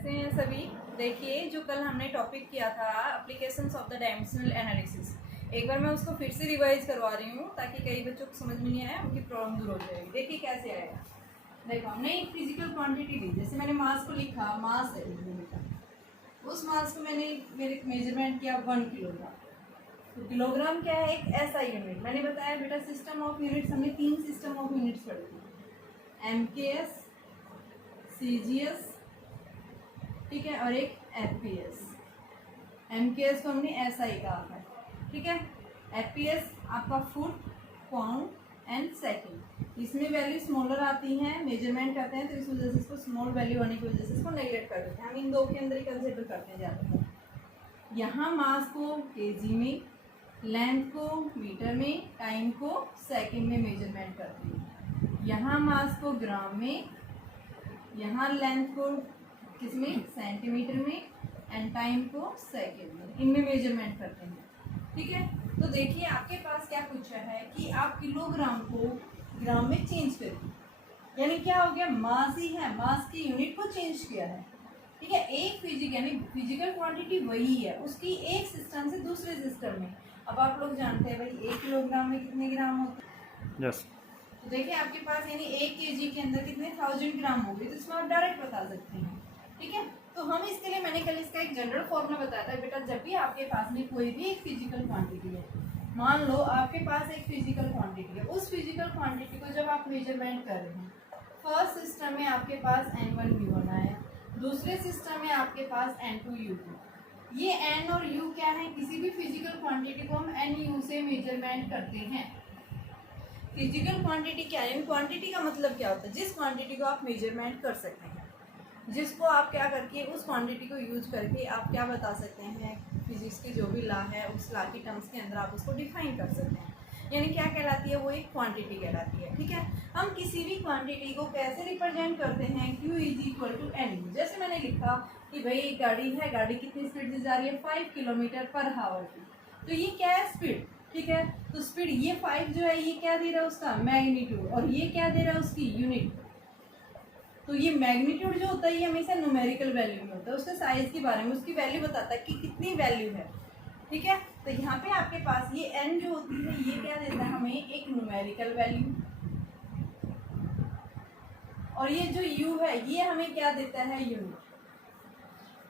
कैसे हैं सभी। देखिए, जो कल हमने टॉपिक किया था applications of the dimensional analysis, एक बार मैं उसको फिर से रिवाइज करवा रही हूँ ताकि कई बच्चों को समझ में नहीं आया, उनकी प्रॉब्लम दूर हो जाएगी। देखिए कैसे आएगा। देखो, हमने एक फिजिकल क्वांटिटी ली, जैसे मैंने मास को लिखा, मास है उस मास को मैंने मेरे मेजरमेंट किया 1 किलोग्राम। तो किलोग्राम क्या है? एक ऐसा यूनिट। मैंने बताया बेटा सिस्टम ऑफ यूनिट्स, हमने 3 सिस्टम ऑफ यूनिट्स पढ़ी थी, MKS, CGS, ठीक है, और एक FPS। MKS को हमने SI कहा है, ठीक है। FPS आपका फुट, पाउंड एंड सेकंड। इसमें वैल्यू स्मॉलर आती हैं, मेजरमेंट करते हैं तो इस वजह से इसको स्मॉल वैल्यू होने की वजह से इसको नेगलेक्ट कर देते हैं। हम इन दो के अंदर ही कंसिडर करते जाते हैं। यहाँ मास को केजी में, लेंथ को मीटर में, टाइम को सेकंड में मेजरमेंट करते हैं। यहाँ मास को ग्राम में, यहाँ लेंथ को किसमें? सेंटीमीटर में, एंड टाइम को सेकंड में, इनमें मेजरमेंट करते हैं, ठीक है। तो देखिए आपके पास क्या पूछा है कि आप किलोग्राम को ग्राम में चेंज करिए, यानी क्या हो गया? मास ही है, मास की यूनिट को चेंज किया है, ठीक है। एक यानी फिजिकल क्वांटिटी वही है, उसकी एक सिस्टम से दूसरे सिस्टम में। अब आप लोग जानते हैं भाई 1 किलोग्राम में कितने ग्राम होते हैं? यस। तो देखिए आपके पास यानी 1 kg के अंदर कितने 1000 ग्राम हो गए, तो इसमें आप डायरेक्ट बता सकते हैं, ठीक है। तो हम इसके लिए, मैंने कल इसका एक जनरल फॉर्मूला बताया था बेटा, जब भी आपके पास में कोई भी एक फिजिकल क्वांटिटी है, मान लो आपके पास एक फिजिकल क्वांटिटी है, उस फिजिकल क्वांटिटी को जब आप मेजरमेंट कर रहे हैं, फर्स्ट सिस्टम में आपके पास N1 U1 आया, दूसरे सिस्टम में आपके पास N2 U2। ये N और U क्या है? किसी भी फिजिकल क्वांटिटी को हम NU से मेजरमेंट करते हैं। फिजिकल क्वांटिटी क्या है? क्वांटिटी का मतलब क्या होता है? जिस क्वांटिटी को आप मेजरमेंट कर सकते हैं, जिसको आप क्या करके उस क्वांटिटी को यूज करके आप क्या बता सकते हैं, फिजिक्स की जो भी लॉ है उस लॉ की टर्म्स के अंदर आप उसको डिफाइन कर सकते हैं। यानी क्या कहलाती है? वो एक क्वांटिटी कहलाती है, ठीक है। हम किसी भी क्वांटिटी को कैसे रिप्रेजेंट करते हैं? Q = NU। जैसे मैंने लिखा कि भाई गाड़ी है, गाड़ी कितनी स्पीड से जा रही है? 5 km/h की। तो ये क्या है? स्पीड, ठीक है। तो स्पीड, ये 5 जो है ये क्या दे रहा है? उसका मैग्नीट्यूड। और ये क्या दे रहा है? उसकी यूनिट। तो ये मैग्नीट्यूड जो होता है ये हमेशा न्यूमेरिकल वैल्यू में होता है, उसके साइज के बारे में, उसकी वैल्यू बताता है कि कितनी वैल्यू है, ठीक है। तो यहाँ पे आपके पास ये n जो होती है ये क्या देता है हमें? एक न्यूमेरिकल वैल्यू। और ये जो u है ये हमें क्या देता है? यूनिट,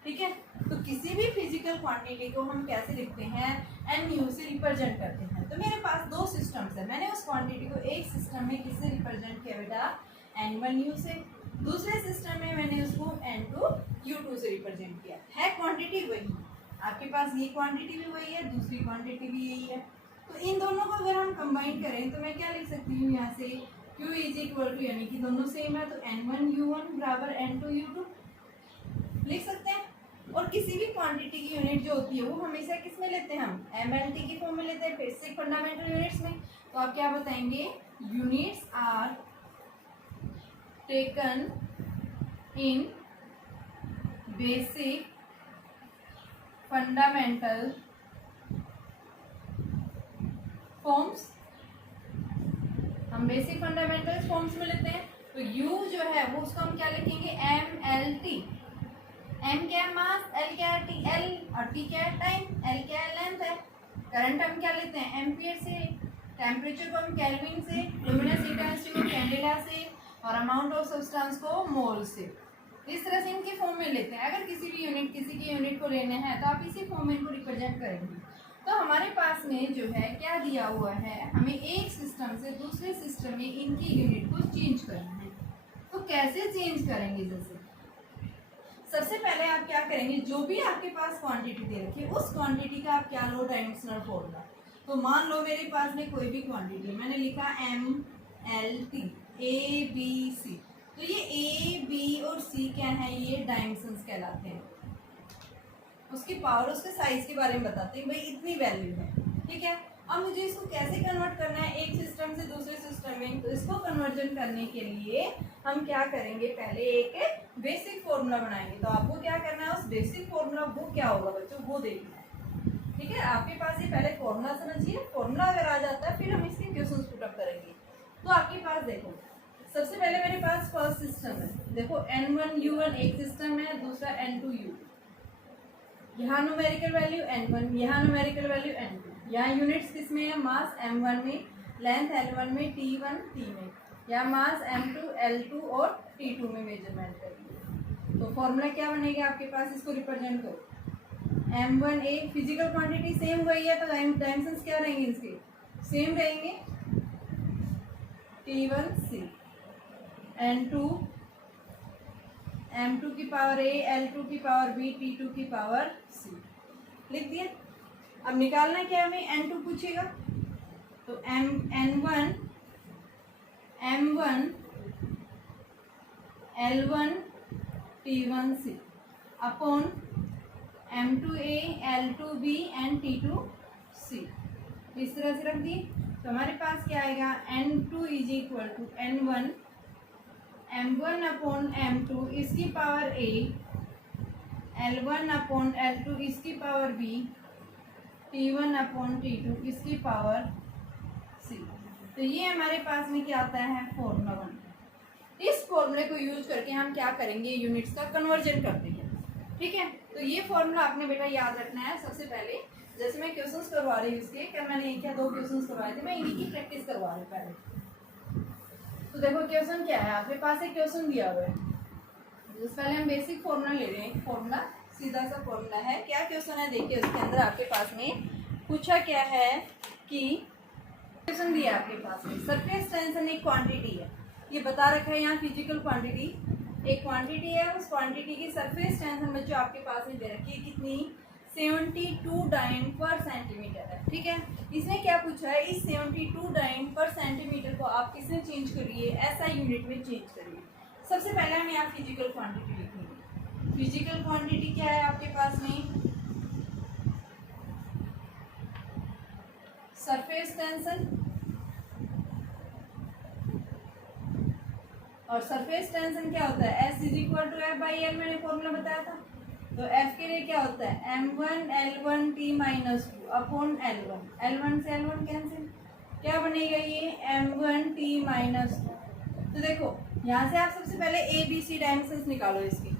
ठीक है। तो किसी भी फिजिकल क्वांटिटी को हम कैसे लिखते हैं? NU से रिप्रेजेंट करते हैं। तो मेरे पास 2 सिस्टम्स है, मैंने उस क्वांटिटी को एक सिस्टम में किससे रिप्रेजेंट किया बेटा? N1U से। दूसरे सिस्टम में मैंने उसको N2U2 से रिप्रेजेंट किया है। क्वांटिटी वही, आपके पास ये क्वांटिटी भी वही है, दूसरी क्वांटिटी भी यही है। तो इन दोनों को अगर हम कंबाइन करें तो मैं क्या लिख सकती हूँ यहाँ से? Q यानी कि दोनों सेम है, तो N1U1 = N2U2 लिख सकते हैं। और किसी भी क्वांटिटी की यूनिट जो होती है वो हमेशा किस में लेते हैं? हम MLT की फॉर्म में लेते हैं, बेसिक फंडामेंटल यूनिट्स में। तो आप क्या बताएंगे? Units are taken in basic fundamental forms. हम बेसिक फंडामेंटल फॉर्म्स में लेते हैं। तो U जो है वो उसको हम क्या लिखेंगे? MLT। M क्या है? मास। L क्या है? L। और T क्या है? टाइम। L क्या है? लेंथ है। करंट हम क्या लेते हैं? एम्पियर से। टेम्परेचर को हम केल्विन से, लुमिनस इंटेंसिटी को कैंडेला से, और अमाउंट ऑफ सब्सटेंस को मोल से। इस तरह से इनके फॉर्म में लेते हैं। अगर किसी की यूनिट को लेने हैं तो आप इसी फॉर्म में इनको रिप्रेजेंट करेंगे। तो हमारे पास में जो है क्या दिया हुआ है? हमें एक सिस्टम से दूसरे सिस्टम में इनकी यूनिट को चेंज करना है। तो कैसे चेंज करेंगे? जैसे सबसे पहले आप क्या करेंगे? जो भी आपके पास क्वांटिटी दे रखी है उस क्वांटिटी का आप क्या लो? Dimensional formula. तो मान लो मेरे पास में कोई भी क्वांटिटी, मैंने लिखा MLT ABC। तो ये A, B और C क्या है? ये डायमेंशंस कहलाते हैं। उसकी पावर, उसके साइज के बारे में बताते हैं, भाई इतनी वैल्यू है, ठीक है। अब मुझे इसको कैसे कन्वर्ट करना है एक सिस्टम से दूसरे सिस्टम में? तो इसको कन्वर्जन करने के लिए हम क्या करेंगे? पहले एक बेसिक फॉर्मूला बनाएंगे। तो आपको क्या करना है? उस बेसिक फॉर्मूला वो क्या होगा बच्चों? वो देखना है, ठीक है। आपके पास ये पहले फॉर्मूला समझिए, फॉर्मूला अगर आ जाता है फिर हम इसके क्वेश्चंस पुटअप करेंगे। तो आपके पास देखो, सबसे पहले मेरे पास फर्स्ट सिस्टम है, देखो N1U1 एक सिस्टम है, दूसरा N2U। यहाँ न्यूमेरिकल वैल्यू N1, यहाँ न्यूमेरिकल वैल्यू N2। यहाँ यूनिट्स किसमें है? मास M1 में, लेंथ L1 में, T1 T में। यहाँ मास M2 L2 और T2 में मेजरमेंट करेंगे। तो फॉर्मूला क्या बनेगा आपके पास? इसको रिप्रेजेंट करो। M1A फिजिकल क्वांटिटी सेम वही है, तो डायमेंशंस क्या रहेंगे इसके? सेम रहेंगे। T1C N2 M2 की पावर A, L2 की पावर B, T2 की पावर C। लिख दिया। अब निकालना क्या हमें? N2 पूछेगा, तो N1 M1 L1 T1C upon M2A L2B and T2C। इस तरह से रख दी। तो हमारे पास क्या आएगा? N2 is equal to N1 M1 upon M2 इसकी power A, L1 upon L2 इसकी power B, T1 upon T2 इसकी पावर C। तो ये हमारे पास में क्या आता है? फॉर्मूला 1। इस फॉर्मूले को यूज करके हम क्या करेंगे? यूनिट्स का कन्वर्जन करते हैं। ठीक है, तो ये फॉर्मूला आपने बेटा याद रखना है। सबसे पहले जैसे मैं क्वेश्चंस करवा रही हूँ इसके, क्या मैंने एक या दो क्वेश्चंस करवाए थे, मैं इन्हीं की प्रैक्टिस करवा रही हूँ पहले। तो देखो क्वेश्चन क्या है, आपके पास एक क्वेश्चन दिया हुआ है। जिससे पहले हम बेसिक फॉर्मूला ले रहे हैं। फॉर्मूला सीधा सा फॉर्मूला है। क्या क्वेश्चन है देखिए, उसके अंदर आपके पास में पूछा क्या है कि क्वेश्चन दिया आपके पास में सरफेस टेंशन एक क्वांटिटी है। ये बता रखा है यहाँ फिजिकल क्वांटिटी एक क्वांटिटी है। उस क्वांटिटी की सरफेस टेंशन बच्चों आपके पास में दे रखी है कितनी? 72 डाइन पर सेंटीमीटर है। ठीक है, इसने क्या पूछा है? इस 72 डाइन पर सेंटीमीटर को आप किसमें चेंज करिए? SI यूनिट में चेंज करिए। सबसे पहले हम यहाँ फिजिकल क्वांटिटी लिखेंगे। फिजिकल क्वांटिटी क्या है आपके पास में? Surface tension. और सरफेस टेंशन क्या होता है? S is equal to F/L। मैंने फॉर्मूला बताया था। तो F के लिए क्या होता है? M1 L1 T minus 2 upon L1। L1 से L1 कैंसिल, क्या बनेगा ये? M1 T minus 2। तो देखो यहाँ से आप सबसे पहले ABC डायमेंशंस निकालो इसके।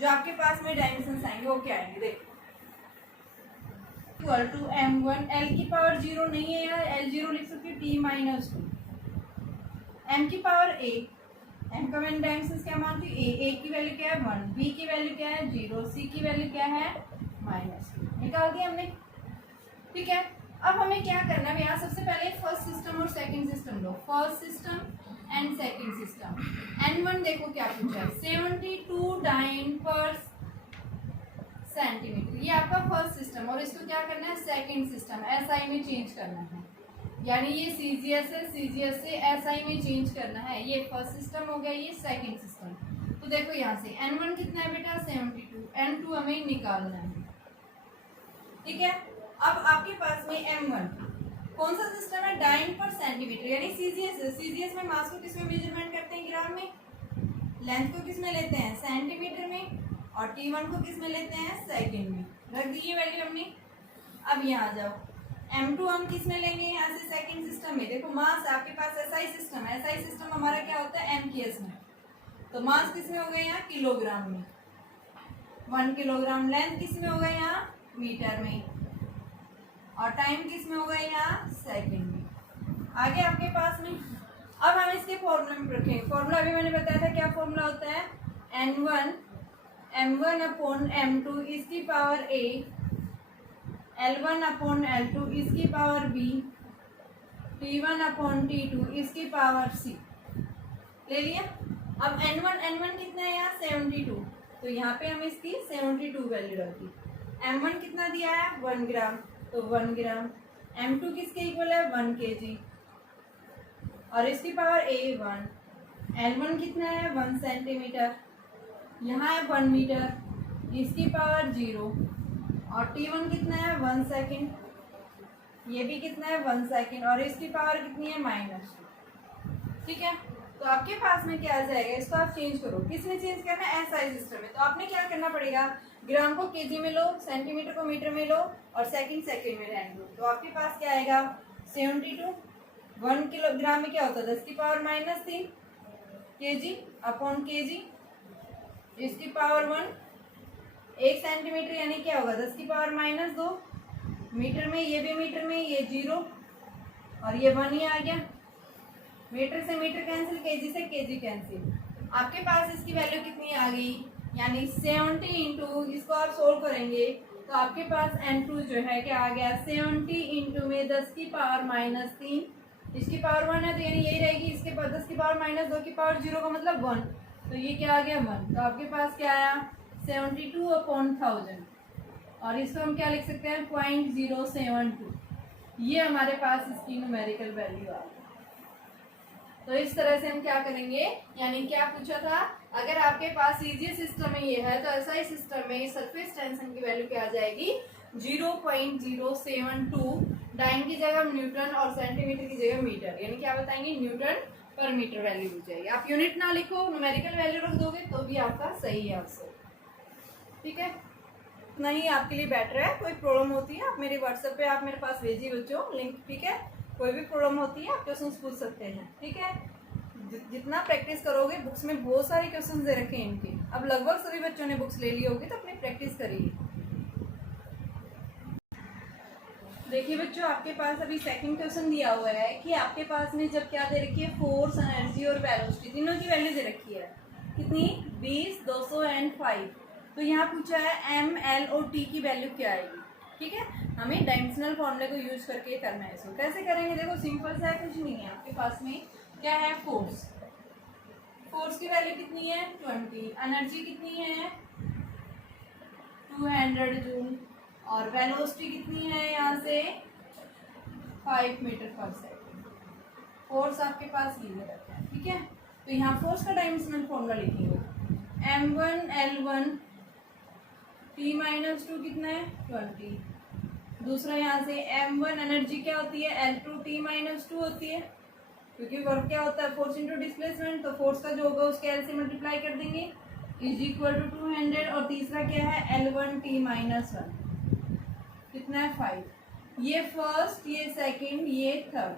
जो आपके पास में डायमेंशंस आएंगे वो क्या आएंगे? देखो इक्वल टू M1 L की पावर 0 नहीं है यार, L0 लिख सकते हो, T माइनस 2 M की पावर A। M का मैंने डायमेंशंस क्या मानती हूँ? A की वैल्यू क्या है? 1, B की वैल्यू क्या है? 0, C की वैल्यू क्या है? माइनस। निकाल दिया हमने। ठीक है, अब हमें क्या करना है? यहाँ सबसे पहले फर्स्ट सिस्टम और second system low. First system and second system. N1 देखो क्या पूछा है? 72 डाइन पर सेंटीमीटर। ये आपका फर्स्ट सिस्टम, और इसको क्या करना है? सेकंड सिस्टम SI में चेंज करना है। यानी ये CGS है, CGS से SI में चेंज करना है। ये फर्स्ट सिस्टम हो गया, ये सेकंड सिस्टम। तो देखो यहाँ से N1 कितना है बेटा? 72। N2 हमें निकालना है। ठीक है, अब आपके पास में M1 कौन सा सिस्टम है? डाइन पर सेंटीमीटर, यानी CGS है। CGS में मास को किसमें मेजरमेंट करते हैं? ग्राम में। लेंथ को किसमें लेते हैं? सेंटीमीटर में। और T1 को किसमें लेते हैं? सेकंड में। रख दी वैल्यू हमने। अब यहाँ जाओ, M2 हम किस में लेंगे? यहाँ से सेकंड सिस्टम में। देखो मास आपके पास SI सिस्टम है। SI सिस्टम हमारा क्या होता है? MKS में। तो मास किस में हो गया? यहाँ किलोग्राम में। 1 किलोग्राम। लेंथ किस में हो गया? यहाँ मीटर में। और टाइम किस में हो गया? यहाँ सेकंड में। आगे आपके पास में अब हम इसके फॉर्मूले में रखेंगे। फॉर्मूला अभी मैंने बताया था, क्या फॉर्मूला होता है? N1 M1 अपॉन M2 इसकी power A, L1 upon L2 इसकी power B, T1 upon T2 इसकी पावर C। ले लिया। अब N1 कितना है यहाँ? 72। तो यहाँ पे हम इसकी 72 वैल्यू रख दी। M1 कितना दिया है? 1 ग्राम, तो 1 ग्राम। M2 किसके इक्वल है? 1 kg। और इसकी पावर A 1। L1 कितना है? 1 सेंटीमीटर। यहाँ है 1 मीटर, इसकी पावर 0। और T1 कितना है? 1 सेकंड। ये भी कितना है? 1 सेकंड। और इसकी पावर कितनी है? -2। ठीक है, तो आपके पास में क्या आ जाएगा? इसको आप चेंज करो। किस में चेंज करना है? SI सिस्टम में। तो आपने क्या करना पड़ेगा? ग्राम को केजी में लो, सेंटीमीटर को मीटर में लो, और सेकंड में रहने दो। तो आपके पास क्या आएगा? 72। 1 किलोग्राम में क्या होता है? 10 की पावर -3 kg अपॉन kg, इसकी पावर 1 1 सेंटीमीटर यानी क्या होगा 10 की पावर -2 मीटर में, ये भी मीटर में, ये 0 और ये 1 ही आ गया। मीटर से मीटर कैंसिल, केजी से केजी कैंसिल। आपके पास इसकी वैल्यू कितनी आ गई, यानी 70 इंटू, इसको आप सोल्व करेंगे तो आपके पास N2 जो है क्या आ गया 70 इंटू में 10 की पावर -3, इसकी पावर 1 है तो यानी यही रहेगी, इसके पास 10 की पावर -2 की पावर 0 का मतलब 1, तो ये क्या आ गया 1। तो आपके पास क्या आया 72/1000 और इसको हम क्या लिख सकते हैं 0.072, ये हमारे पास इसकी न्यूमेरिकल वैल्यू आ गई। तो इस तरह से हम क्या करेंगे, यानी क्या पूछा था, अगर आपके पास सीजीएस सिस्टम में ये है तो एसआई सिस्टम में सरफेस टेंशन की वैल्यू क्या आ जाएगी 0.072, डाइन की जगह न्यूटन और सेंटीमीटर की जगह मीटर, यानी क्या बताएंगे न्यूटन पर मीटर वैल्यू हो जाएगी। आप यूनिट ना लिखो, न्यूमेरिकल वैल्यू रख दोगे तो भी आपका सही है आंसर। ठीक है, इतना ही आपके लिए बेटर है। कोई प्रॉब्लम होती है आप मेरे व्हाट्सएप पे आप मेरे पास भेजिए बच्चों लिंक। ठीक है, कोई भी प्रॉब्लम होती है आप क्वेश्चन पूछ सकते हैं। ठीक है, जितना प्रैक्टिस करोगे, बुक्स में बहुत सारे क्वेश्चन दे रखे हैं इनके, अब लगभग सभी बच्चों ने बुक्स ले ली होगी तो अपनी प्रैक्टिस करिए। देखिए बच्चों, आपके पास अभी सेकंड क्वेश्चन दिया हुआ है कि आपके पास में जब क्या दे रखी है फोर्स, एनर्जी और वेलोसिटी तीनों की वैल्यू दे रखी है, कितनी 20, 200 एंड 5। तो यहाँ पूछा है एम, एल और टी की वैल्यू क्या आएगी। ठीक है, हमें डायमेंशनल फॉर्मूले को यूज करके करना है। इसको कैसे करेंगे, देखो सिंपल सा है, कुछ नहीं है। आपके पास में क्या है फोर्स, फोर्स की वैल्यू कितनी है 20, एनर्जी कितनी है 200 जूल और वेलोसिटी कितनी है यहाँ से 5 मीटर पर सेकेंड। फोर्स आपके पास ये दे रखा है। ठीक है, तो यहाँ फोर्स का डायमेंशनल फॉर्मूला लिखेंगे m1 L1 T-2 कितना है 20। दूसरा यहाँ से m1 एनर्जी क्या होती है L2 T-2 होती है, क्योंकि वर्क क्या होता है फोर्स इंटू डिस्प्लेसमेंट, तो फोर्स का जो होगा उसके L से मल्टीप्लाई कर देंगे इज इक्वल टू 200। और तीसरा क्या है L1 T-1 कितना है 5। ये फर्स्ट, ये सेकंड, ये थर्ड।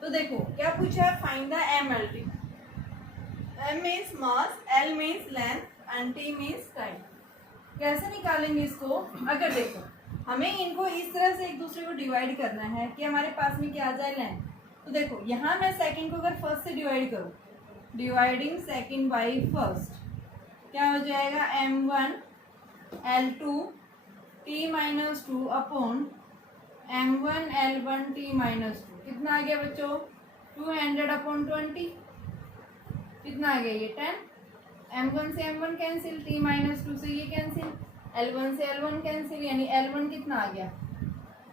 तो देखो क्या पूछा है find the MLT। M means mass, L means length and T means time. कैसे निकालेंगे इसको, अगर देखो हमें इनको इस तरह से एक दूसरे को डिवाइड करना है कि हमारे पास में क्या आ जाए लेंथ। तो देखो यहाँ मैं सेकंड को अगर फर्स्ट से डिवाइड करूँ, डिवाइडिंग सेकंड बाई फर्स्ट, क्या हो जाएगा m1 L2 T-2 upon m1 L1 T-2। कितना आ गया बच्चों 200/20, कितना आ गया ये 10। m1 से m1 कैंसिल, T-2 से ये कैंसिल, L1 से L1 कैंसिल, यानी L1 कितना आ गया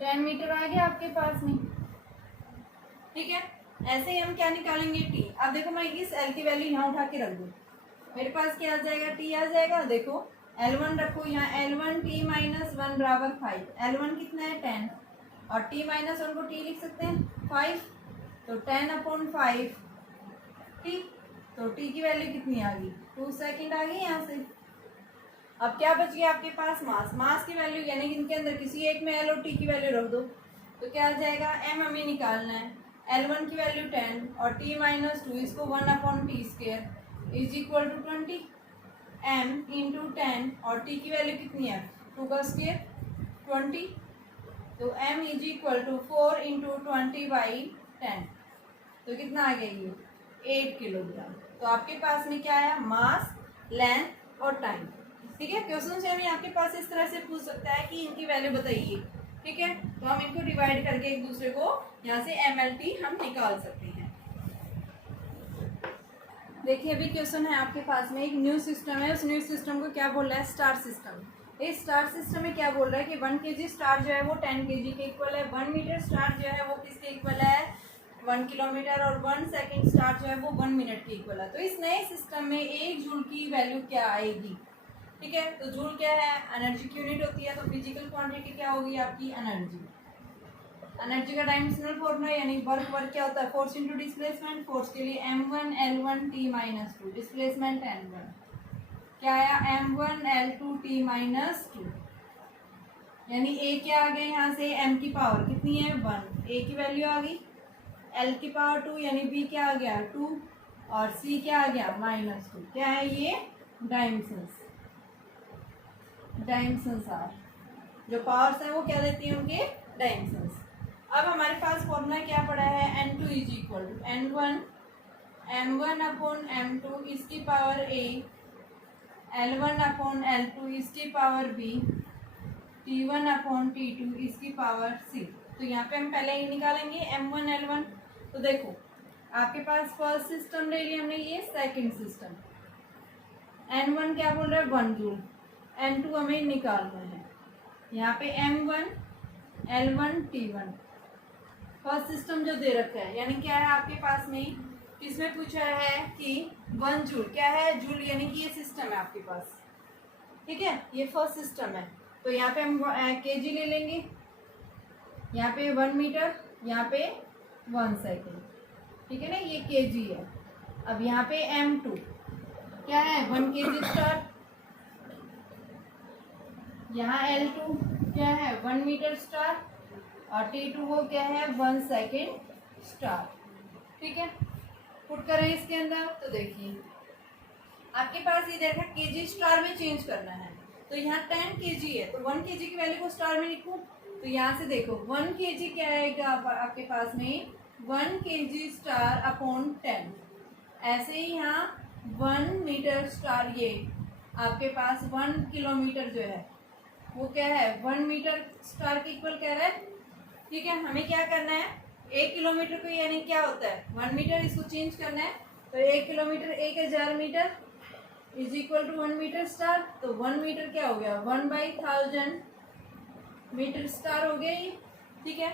10 मीटर आ गया आपके पास में। ठीक है, ऐसे ही हम क्या निकालेंगे T। अब देखो मैं इस L की वैल्यू यहाँ उठा के रख दूँ, मेरे पास क्या आ जाएगा T आ जाएगा। देखो L1 रखो यहाँ, L1 T-1 बराबर 5, L1 कितना है 10 और T-1 को T लिख सकते हैं 5, तो 10/5 T। तो T की वैल्यू कितनी आ गई 2 सेकेंड आ गई यहाँ से। अब क्या बच गया आपके पास मास, मास की वैल्यू यानी कि इनके अंदर किसी एक में L और T की वैल्यू रख दो, तो क्या आ जाएगा M हमें निकालना है, L1 की वैल्यू 10 और T-2 इसको 1/T² is equal to 20। M into 10 और T की वैल्यू कितनी है 2 का स्क्वायर 20, तो M is equal to 4 into 20/10, तो कितना आ गया ये 8 किलोग्राम। तो आपके पास में क्या आया मास, लेंथ और टाइम। ठीक है, क्वेश्चन से हमें आपके पास इस तरह से पूछ सकता है कि इनकी वैल्यू बताइए। ठीक है, तो हम इनको डिवाइड करके एक दूसरे को यहाँ से MLT हम निकाल सकते हैं। देखिए अभी क्वेश्चन है आपके पास में, एक न्यू सिस्टम है, उस न्यू सिस्टम को क्या बोल रहा है स्टार सिस्टम। इस स्टार सिस्टम में क्या बोल रहा है कि 1 kg स्टार जो है वो 10 kg के इक्वल है, 1 मीटर स्टार जो है वो किसके इक्वल है 1 किलोमीटर और 1 सेकंड स्टार जो है वो 1 मिनट के इक्वल है। तो इस नए सिस्टम में 1 जूल की वैल्यू क्या आएगी। ठीक है, तो जूल क्या है एनर्जी की यूनिट होती है, तो फिजिकल क्वांटिटी क्या होगी आपकी एनर्जी। एनर्जी का डायमेंशनल फॉर्मूला यानी वर्क क्या होता है फोर्स इंटू डिस्प्लेसमेंट। फोर्स के लिए m1 L1 T-2, displacement n1 क्या आया m1 L2 T-2, यानी a क्या आ गया यहाँ से m की पावर कितनी है 1, a की वैल्यू आ गई, l की पावर 2 यानी b क्या आ गया 2 और c क्या आ गया -2। क्या है ये डायमेंशंस। डायमेंशंस आर, जो पावर्स हैं वो क्या देती हैं, उनके डायमेंशंस। अब हमारे पास फॉर्मूला क्या पड़ा है, N2 is equal to N1 M1 upon M2 इसकी power A, L1 upon L2 इसकी power B, T1 upon T2 इसकी पावर C। तो यहाँ पे हम पहले ही निकालेंगे M1 L1। तो देखो आपके पास फर्स्ट सिस्टम ले लिया हमने, ये सेकंड सिस्टम। N1 क्या बोल रहा है, 1 जूल। N2 हमें निकालना है। यहाँ पे M1 L1 T1 first system जो दे रखा है, यानी क्या है आपके पास में, किसमें पूछा है कि 1 जूल क्या है, जूल यानी कि ये सिस्टम है आपके पास, ठीक है, ये फर्स्ट सिस्टम है। तो यहाँ पे हम केजी ले लेंगे, यहाँ पे 1 मीटर, यहाँ पे 1 सेकेंड, ठीक है ना, ये केजी है। अब यहाँ पे M2 क्या है, 1 केजी स्टार, यहाँ L2 क्या है, 1 मीटर स्टार, और T2 वो क्या है, 1 सेकेंड स्टार, ठीक है। पुट करें इसके अंदर, तो देखिए आपके पास ये देखा केजी स्टार में चेंज करना है, तो यहाँ 10 केजी है, तो 1 केजी की वैल्यू को स्टार में लिखूं, तो यहाँ से देखो 1 केजी क्या आएगा आपके पास में, 1 केजी स्टार अपॉन 10। ऐसे ही यहाँ 1 मीटर स्टार, ये आपके पास 1 किलोमीटर जो है वो क्या है, 1 मीटर स्टार के इक्वल कह रहा है, ठीक है। हमें क्या करना है, 1 किलोमीटर को यानी क्या होता है 1 मीटर, इसको चेंज करना है, तो 1 kilometre 1000 metre is equal to 1 metre star. तो 1 मीटर क्या हो गया, 1/1000 मीटर स्टार हो गया ये, ठीक है।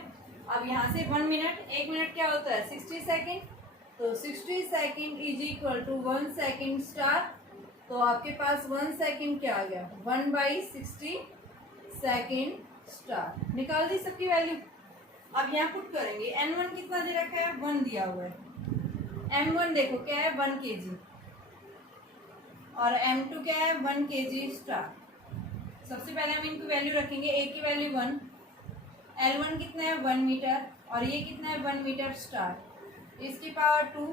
अब यहाँ से 1 मिनट, 1 मिनट क्या होता है 60 सेकेंड, तो 60 second is equal to 1 second star. तो आपके पास 1 सेकेंड क्या आ गया, 1/60 सेकेंड स्टार। निकाल दी सबकी वैल्यू। अब यहाँ पुट करेंगे, N1 कितना दे रखा है, 1 दिया हुआ है। M1 देखो क्या है, 1 केजी, और M2 क्या है, 1 केजी स्टार। सबसे पहले हम इनकी वैल्यू रखेंगे, A की वैल्यू 1, L1 कितना है 1 मीटर, और ये कितना है 1 मीटर स्टार, इसकी पावर 2,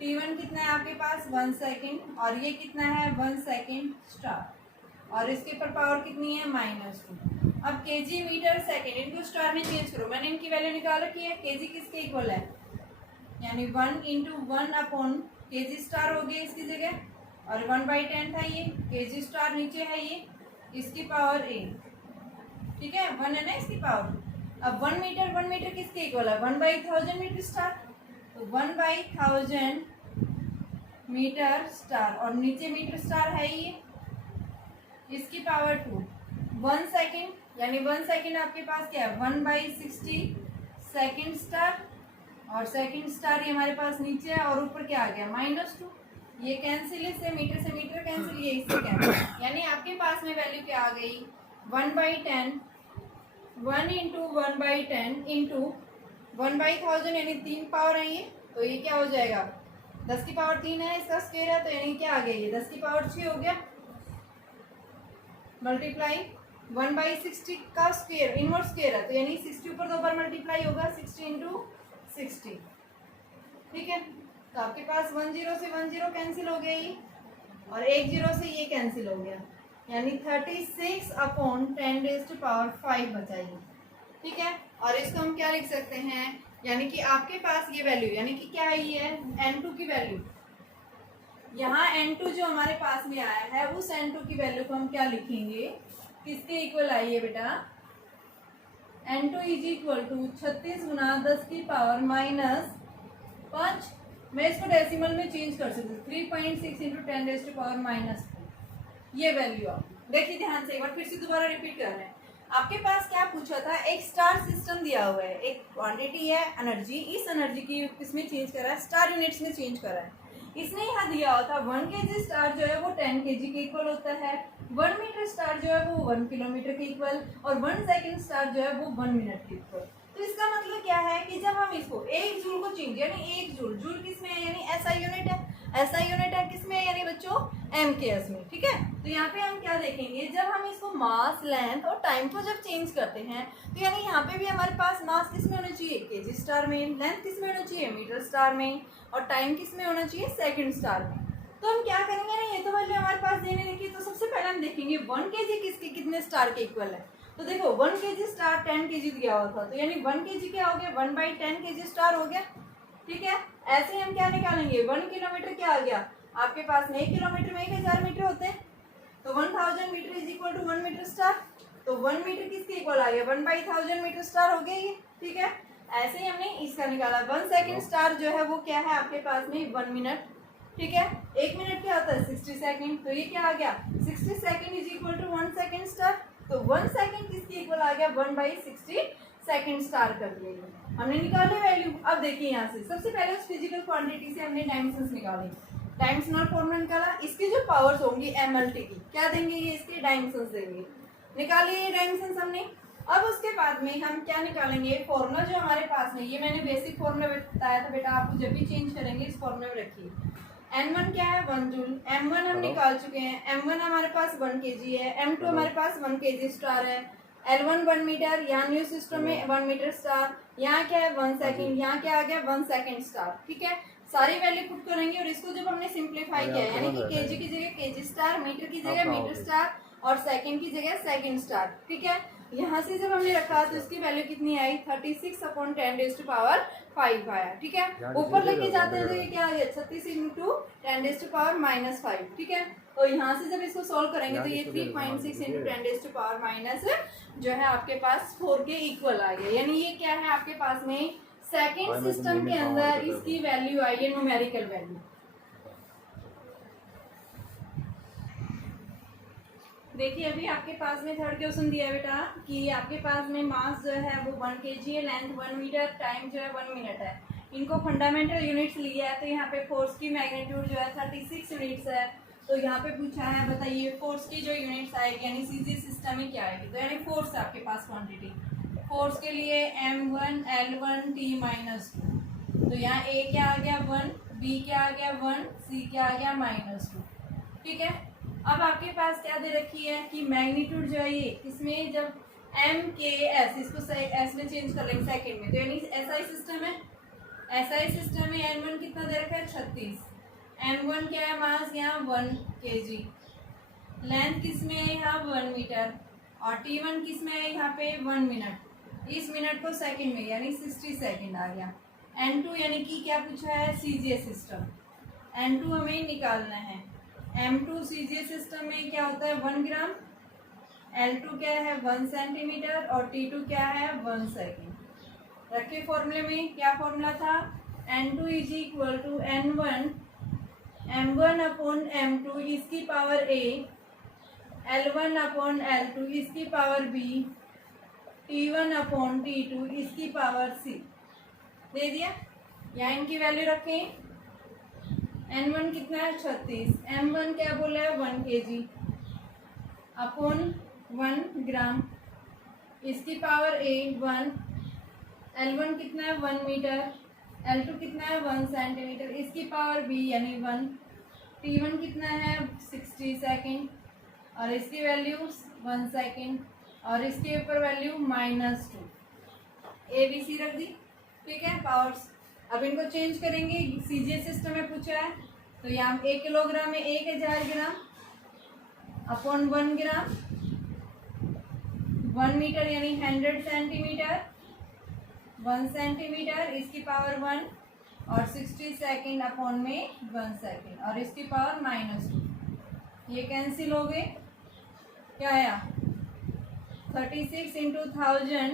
T1 कितना है आपके पास 1 सेकेंड, और ये कितना है 1 सेकेंड स्टार, और इसके ऊपर पावर कितनी है -2। अब केजी मीटर सेकेंड, इनको स्टार में चेंज करो, मैंने इनकी वैल्यू निकाल रखी है। केजी किसके इक्वल है, यानी 1 × 1 अपॉन केजी स्टार हो गया इसकी जगह, और 1/10 था ये, केजी स्टार नीचे है ये, इसकी पावर A, ठीक है, 1 है ना इसकी पावर। अब 1 मीटर किसके इक्वल है, 1/1000 मीटर स्टार, तो 1/1000 मीटर स्टार, और नीचे मीटर स्टार है ये, इसकी पावर 2। 1 सेकेंड यानी 1 सेकेंड आपके पास क्या है, 1/60 सेकेंड स्टार, और सेकेंड स्टार ये हमारे पास नीचे है, और ऊपर क्या आ गया -2। ये कैंसिल, इससे मीटर कैंसिल, ये इससे कैंसिल, यानी आपके पास में वैल्यू क्या आ गई, 1/10, 1 × 1/10 इंटू 1/1000 यानी 3 पावर है ये, तो ये क्या हो जाएगा 10 की पावर 3 है, इसका स्क्वायर है, तो यानी क्या आ गया ये 10 की पावर 6 हो गया, मल्टीप्लाई 1/60 का स्क्वायर, इनवर्स स्क्वायर है, तो यानी 60 ऊपर 2 बार मल्टीप्लाई होगा, 60 × 60, ठीक है। तो आपके पास 10 से 10 कैंसिल हो गया ये, और 10 से ये कैंसिल हो गया, यानी 36/10⁵ बचाइए, ठीक है। और इसको हम क्या लिख सकते हैं, यानी कि आपके पास ये वैल्यू, यानी कि क्या आई है N2 की वैल्यू, यहाँ N2 जो हमारे पास में आया है, उस N2 की वैल्यू को हम क्या लिखेंगे, किसके इक्वल आई है बेटा, N2 इज इक्वल टू 36 × 10 की पावर -5। मैं इसको डेसिमल में चेंज कर सकती हूँ, 3.6 × 10⁻²। ये वैल्यू आप देखिए ध्यान से, एक बार फिर से दोबारा रिपीट कर रहे हैं। आपके पास क्या पूछा था, एक स्टार सिस्टम दिया हुआ है, एक क्वांटिटी है एनर्जी, इस एनर्जी की किसमें चेंज करा है, स्टार यूनिट्स में चेंज करा है। इसने यहाँ दिया हुआ था 1 केजी स्टार जो है वो 10 केजी के इक्वल होता है, 1 मीटर स्टार जो है वो 1 किलोमीटर के इक्वल, और 1 सेकेंड स्टार जो है वो 1 मिनट के इक्वल। तो इसका मतलब क्या है कि जब हम इसको 1 जूल को चेंज, यानी 1 जूल, जूल किसमें है, यानी एसआई यूनिट है, एसआई यूनिट है किसमें, यानी बच्चों एमकेएस में, ठीक है। तो यहाँ पे हम क्या देखेंगे, जब हम इसको मास, लेंथ और टाइम को जब चेंज करते हैं, तो यानी यहाँ पे भी हमारे पास मास किस में होना चाहिए, केजी स्टार में, लेंथ किस में होना चाहिए, मीटर स्टार में, और टाइम किस में होना चाहिए, सेकंड स्टार में। तो हम क्या करेंगे ना, ये तो वैल्यू हमारे पास देने देखिए, तो सबसे पहले हम देखेंगे 1 kg किसके कितने स्टार के इक्वल है। तो देखो 1 kg स्टार 10 kg दिया हुआ था, तो यानी 1 kg क्या हो गया, 1/10 kg स्टार हो गया। ठीक है, ऐसे ही हम क्या निकालेंगे, 1 किलोमीटर क्या आ गया आपके पास में, 1 किलोमीटर में 1000 मीटर होते हैं, तो 1000 metre is equal to 1 metre star. तो 1 मीटर किसके इक्वल आ गया, 1/1000 मीटर स्टार हो गया ये। ठीक है, ऐसे ही हमने इसका निकाला। 1 सेकेंड स्टार जो है वो क्या है आपके पास में, 1 मिनट। ठीक है, 1 मिनट क्या होता है, 60 सेकेंड। तो ये क्या आ गया, 60 second is equal to 1 second star. तो 1 सेकेंड किसके इक्वल आ गया, 1/60 सेकेंड स्टार कर दिया। हमने निकाले वैल्यू। अब देखिए यहाँ से सबसे पहले उस फिजिकल क्वांटिटी से हमने डायमेंशंस निकाले, डायमेंशनल फॉर्मूला निकाला। इसकी जो पावर्स होंगी MLT की क्या देंगे, ये इसके डायमेंशंस देंगे। निकालिए ये डायमेंशंस हमने। अब उसके बाद में हम क्या निकालेंगे, फॉर्मूला जो हमारे पास में, ये मैंने बेसिक फॉर्मूला बताया था बेटा, आपको जब भी चेंज करेंगे इस फॉर्मूला में रखिए। N1 क्या है, 1 जूल। M1 हम निकाल चुके हैं, M1 हमारे पास 1 kg है, M2 हमारे पास 1 kg स्टार है, L1 1 मीटर, यहाँ न्यू सिस्टम में 1 मीटर स्टार, यहाँ क्या है 1 सेकेंड, यहाँ क्या आ गया 1 सेकेंड स्टार। ठीक है, सारी वैल्यू पुट करेंगे और इसको जब हमने सिंप्लीफाई किया, यानी कि केजी की जगह केजी स्टार, मीटर की जगह मीटर स्टार और सेकंड की जगह सेकंड स्टार। ठीक है, यहाँ से जब हमने रखा तो इसकी वैल्यू कितनी आई, 36/10⁵ आया। ठीक है, ऊपर लेके जाते हैं तो ये क्या आ गया, 36 × 10⁻⁵। ठीक है, तो यहाँ से जब इसको सॉल्व करेंगे तो ये 3.6 × 10⁻⁻ जो है आपके पास 4 के इक्वल आ गया। यानी ये क्या है आपके पास में, सेकेंड सिस्टम के अंदर इसकी वैल्यू आई है, न्यूमेरिकल वैल्यू। देखिए अभी आपके पास में थर्ड क्वेश्चन दिया है बेटा कि आपके पास में मास जो है वो 1 kg है, लेंथ 1 मीटर, टाइम जो है 1 मिनट है। इनको फंडामेंटल यूनिट्स लिया है, तो यहाँ पे फोर्स की मैग्नीट्यूड जो है 36 यूनिट्स है। तो यहाँ पे पूछा है बताइए फोर्स की जो यूनिट्स आएगी, यानी सीजी सिस्टम में क्या आएगी। तो यानी फोर्स है आपके पास क्वांटिटी, फोर्स के लिए M1 L1 T-2। तो यहाँ A क्या आ गया 1, B क्या आ गया 1, C क्या आ गया -2। ठीक है, अब आपके पास क्या दे रखी है कि मैग्नीट्यूड जो है ये, इसमें जब MKS, इसको S में चेंज कर लेंगे सेकंड में, तो यानी SI सिस्टम है। SI सिस्टम में N1 कितना दे रखा है 36, M1 क्या है मास यहाँ 1 kg, लेंथ किस में है यहाँ 1 मीटर और T1 किस में है यहाँ पे 1 मिनट। इस मिनट को सेकंड में यानी 60 सेकंड आ गया। N2 यानी कि क्या पूछा है, CGS सिस्टम, N2 हमें निकालना है। M2 CGS सिस्टम में क्या होता है 1 ग्राम, L2 क्या है 1 सेंटीमीटर और T2 क्या है 1 सेकेंड। रखे फॉर्मूले में, क्या फॉर्मूला था, N2 is equal to N1 M1/M2 इसकी पावर A, L1/L2 इसकी पावर B, T1/T2 इसकी पावर C। दे दिया, या इनकी वैल्यू रखें। N1 कितना है 36, M1 क्या बोला है 1 kg अपॉन 1 ग्राम, इसकी पावर A 1, L1 कितना है 1 मीटर, L2 कितना है 1 सेंटीमीटर, इसकी पावर B यानी 1, T1 कितना है 60 सेकेंड और इसकी वैल्यू 1 सेकेंड और इसके ऊपर वैल्यू -2। ABC रख दी। ठीक है, पावर्स अब इनको चेंज करेंगे, सीजीएस सिस्टम में पूछा है तो यहाँ 1 किलोग्राम में 1000 ग्राम अपॉन 1 ग्राम, 1 मीटर यानी 100 सेंटीमीटर, 1 सेंटीमीटर इसकी पावर 1 और 60 सेकेंड अपॉन में 1 सेकेंड और इसकी पावर -2। ये कैंसिल हो गए, क्या आया 36 × 1000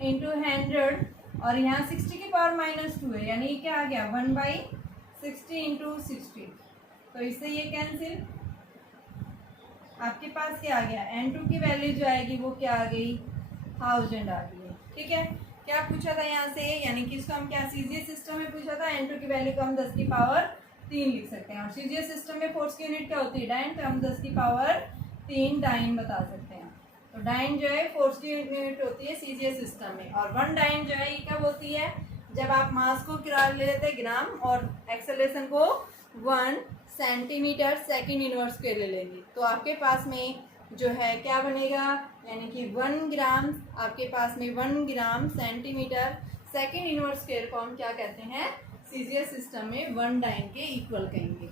× 100 और यहाँ 60 की पावर -2 है, यानी क्या आ गया 1/60 × 60। तो इससे ये कैंसिल, आपके पास क्या आ गया, N2 की वैल्यू जो आएगी वो क्या आ गई 1000 आ गई है। ठीक है, क्या पूछा था यहाँ से, यानी कि इसको हम क्या सीजीएस सिस्टम में पूछा था, N2 की वैल्यू को हम 10 की पावर 3 लिख सकते हैं और सीजीएस सिस्टम में फोर्स की यूनिट क्या होती है डाइन, तो हम 10 की पावर 3 डाइन बता सकते हैं। तो डाइन जो है फोर्स की यूनिट होती है सीजीएस सिस्टम में, और 1 डाइन जो है ये कब होती है, जब आप मास को ले लेते हैं ग्राम और एक्सेलरेशन को 1 सेंटीमीटर सेकेंड इनवर्स के ले लेंगे, तो आपके पास में जो है क्या बनेगा, यानी कि 1 ग्राम आपके पास में 1 gram centimetre second inverse square को हम क्या कहते हैं सीजीएस सिस्टम में 1 डाइन के इक्वल कहेंगे।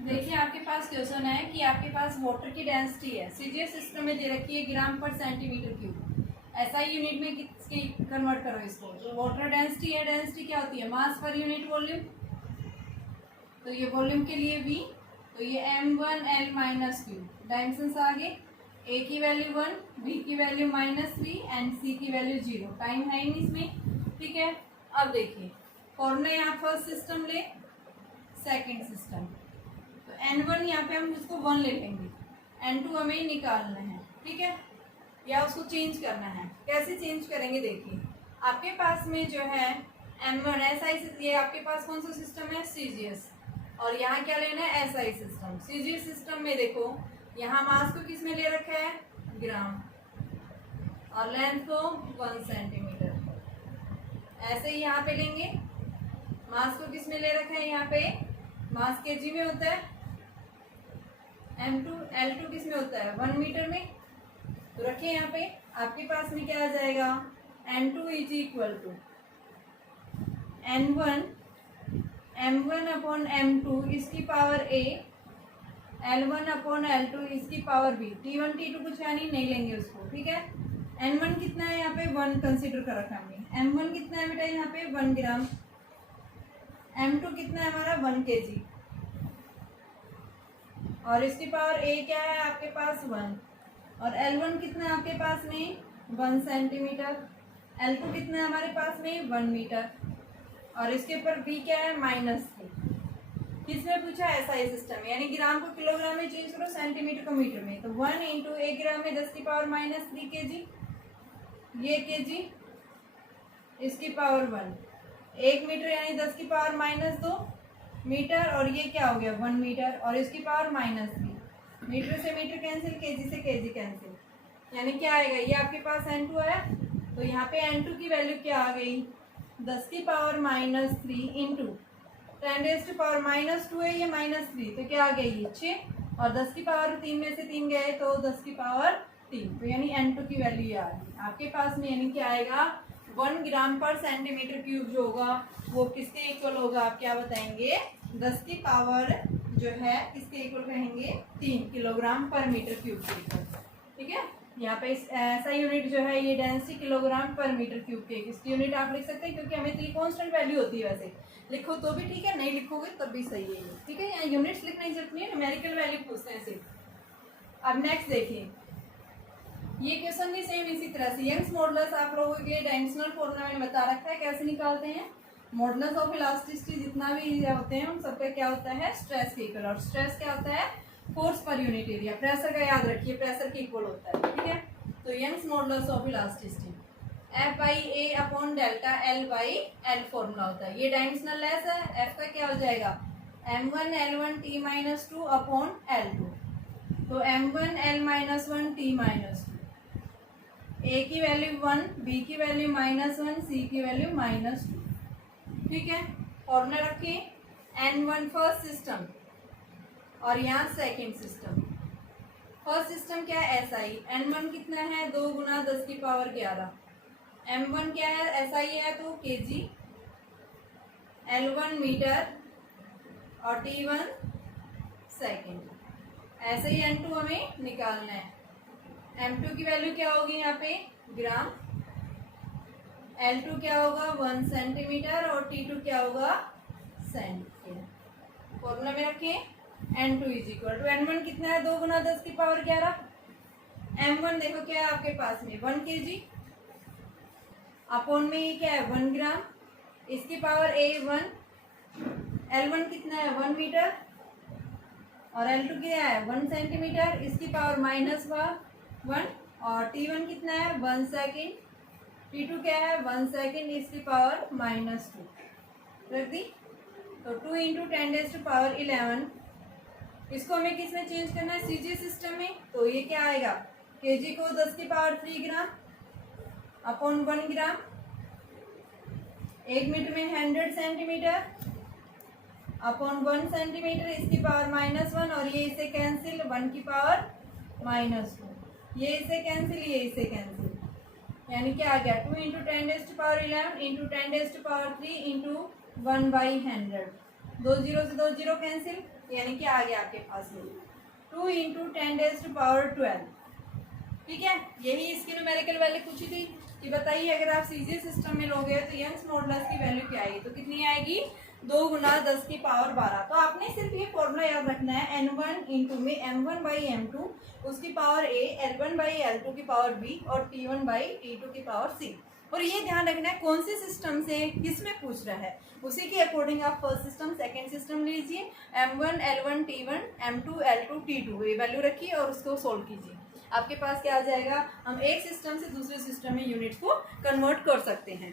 देखिए आपके पास क्वेश्चन है कि आपके पास वाटर की डेंसिटी है, सीजीएस सिस्टम में दे रखी है ग्राम पर सेंटीमीटर क्यूब। ऐसा यूनिट में किसकी कन्वर्ट करो इसको। जो वाटर डेंसिटी है, डेंसिटी क्या होती है, मास पर यूनिट वॉल्यूम। तो ये वॉल्यूम के लिए भी, तो ये m1l माइनस क्यू डायमेंशंस आगे, ए की वैल्यू 1, बी की वैल्यू -3 एंड सी की वैल्यू 0। टाइम है नहीं इसमें, ठीक है। अब देखिए फॉर्मूला यहाँ फर्स्ट सिस्टम ले, सेकंड सिस्टम, तो n1 यहाँ पे हम उसको 1 ले लेंगे, n2 हमें निकालना है, ठीक है, या उसको चेंज करना है। कैसे चेंज करेंगे, देखिए आपके पास में जो है m1 SI, ये आपके पास कौन सा सिस्टम है, सीजीएस, और यहाँ क्या लेना है, SI सिस्टम। सीजीएस सिस्टम में देखो यहाँ मास को किस में ले रखा है, ग्राम, और लेंथ को 1 सेंटीमीटर। ऐसे ही यहाँ पे लेंगे, मास को किस में ले रखा है, यहाँ पे मास केजी में होता है, L2 किस में होता है, 1 मीटर में। तो रखिए यहाँ पे, आपके पास में क्या आ जाएगा, N2 is equal to N1 M1 upon M2 इसकी power A, L1 upon L2 इसकी पावर B। T1 T2 कुछ है नहीं लेंगे उसको, ठीक है। N1 कितना है यहाँ पे, 1 कंसिडर कर रखा हमने। M1 कितना है बेटा यहाँ पे, 1 ग्राम। M2 कितना है हमारा, 1 kg, और इसकी पावर A क्या है आपके पास, 1, और L1 कितना है आपके पास में, 1 सेंटीमीटर। L2 कितना है हमारे पास में, 1 मीटर, और इसके ऊपर B क्या है, -3। किसमें पूछा, SI सिस्टम, यानी ग्राम को किलोग्राम में चेंज करो, सेंटीमीटर को मीटर में। तो 1 इंटू 1 ग्राम में 10 की पावर -3 kg, ये kg, इसकी पावर 1, 1 मीटर यानी 10 की पावर -2 मीटर, और ये क्या हो गया, 1 मीटर, और इसकी पावर -3। मीटर से मीटर कैंसिल, केजी से केजी कैंसिल, यानी क्या आएगा, ये आपके पास N2 आया, तो यहाँ पे N2 की वैल्यू क्या आ गई, 10 की पावर -3 इंटू 10⁻⁻2 है, ये -3, तो क्या आ गई, ये 6, और 10 की पावर 3 में से 3 गए तो 10 की पावर 3, तो यानी N2 की वैल्यू ये आ गई आपके पास में। यानी क्या आएगा, 1 ग्राम पर सेंटीमीटर क्यूब जो होगा वो किसके इक्वल होगा, आप क्या बताएंगे, 10 की पावर जो है किसके इक्वल कहेंगे, 3 किलोग्राम पर मीटर क्यूब के इक्वल, ठीक है। यहाँ पे ऐसा यूनिट जो है ये डेंसिटी किलोग्राम पर मीटर क्यूब के, इसकी यूनिट आप लिख सकते हैं, क्योंकि हमें तो ये कॉन्स्टेंट वैल्यू होती है, वैसे लिखो तो भी ठीक है, नहीं लिखोगे तब भी सही है ये, ठीक है। यहाँ यूनिट्स लिखने की जरूरत नहीं है, न्यूमेरिकल वैल्यू पूछते हैं सिर्फ। अब नेक्स्ट देखिए, ये क्वेश्चन भी सेम इसी तरह से, यंग्स मॉडुलस आप लोगों के लिए डायमेंशनल फॉर्मूला मैंने बता रखा है कैसे निकालते हैं। मॉडुलस ऑफ इलास्टिसिटी जितना भी एरिया होते हैं उन सबका क्या होता है, स्ट्रेस के इक्वल, और स्ट्रेस क्या होता है, force per unit area. Pressure का याद रखिए, प्रेशर के इक्वल होता है, ठीक है। तो Young's modulus of elasticity F/A upon delta L/L formula होता है। ये डायमेंशनल लेस है, F का क्या हो जाएगा, M1 L1 T-2 upon L2, तो M1 L-1 T-2, A की वैल्यू 1, B की वैल्यू -1, C की वैल्यू -2, ठीक है। फॉर्मूला रखिए, N1 फर्स्ट सिस्टम और यहाँ सेकंड सिस्टम। फर्स्ट सिस्टम क्या है, SI, N1 कितना है, 2 गुना 10 की पावर 11, M1 क्या है, SI है तो kg, L1 मीटर और T1 सेकंड। ऐसे ही N2 हमें निकालना है। M2 की वैल्यू क्या होगी यहाँ पे, ग्राम, L2 क्या होगा, 1 सेंटीमीटर, और T2 क्या होगा, सेंटीमीटर। फॉर्मूला में रखें, N2 is equal to N1 कितना है, 2 गुना 10 की पावर 11, M1 देखो क्या है आपके पास में, 1 kg, अपॉन में ये क्या है, 1 ग्राम, इसकी पावर A 1, L1 कितना है, 1 मीटर, और L2 क्या है, 1 सेंटीमीटर, इसकी पावर -1, और T1 कितना है, 1 सेकेंड, T2 क्या है, 1 सेकेंड, इसकी पावर -2 रख दी। तो 2 इंटू 10⁻11, इसको हमें किस में चेंज करना है, सीजी सिस्टम में, तो ये क्या आएगा, केजी को 10 की पावर 3 ग्राम अपॉन 1 ग्राम, 1 मीटर में 100 सेंटीमीटर अपॉन 1 सेंटीमीटर, इसकी पावर -1, और ये इसे कैंसिल, 1 की पावर -2, ये इसे कैंसिल, ये इसे कैंसिल, यानी क्या आ गया, 2 इंटू 10⁻11 इंटू 10⁻3 इंटू 1/100, 2 जीरो से 2 जीरो कैंसिल, यानी कि आ गया आपके पास में 2 इंटू 10⁻12। ठीक है, यही इसकी न्यूमेरिकल वैल्यू पूछी थी कि बताइए अगर आप सीजी सिस्टम में लोगे तो यंग्स मॉडुलस की वैल्यू क्या आएगी, तो कितनी आएगी 2 गुना 10⁻12। तो आपने सिर्फ ये फॉर्मूला याद रखना है n1 इंटू में m1/m2 उसकी पावर a, l1/l2 की पावर b और t1/t2 की पावर c। और ये ध्यान रखना है कौन से सिस्टम से किस में पूछ रहा है, उसी के अकॉर्डिंग आप फर्स्ट सिस्टम सेकंड सिस्टम लीजिए, m1 l1 t1 m2 l2 t2 ये वैल्यू रखिए और उसको सोल्व कीजिए। आपके पास क्या आ जाएगा, हम एक सिस्टम से दूसरे सिस्टम में यूनिट को कन्वर्ट कर सकते हैं।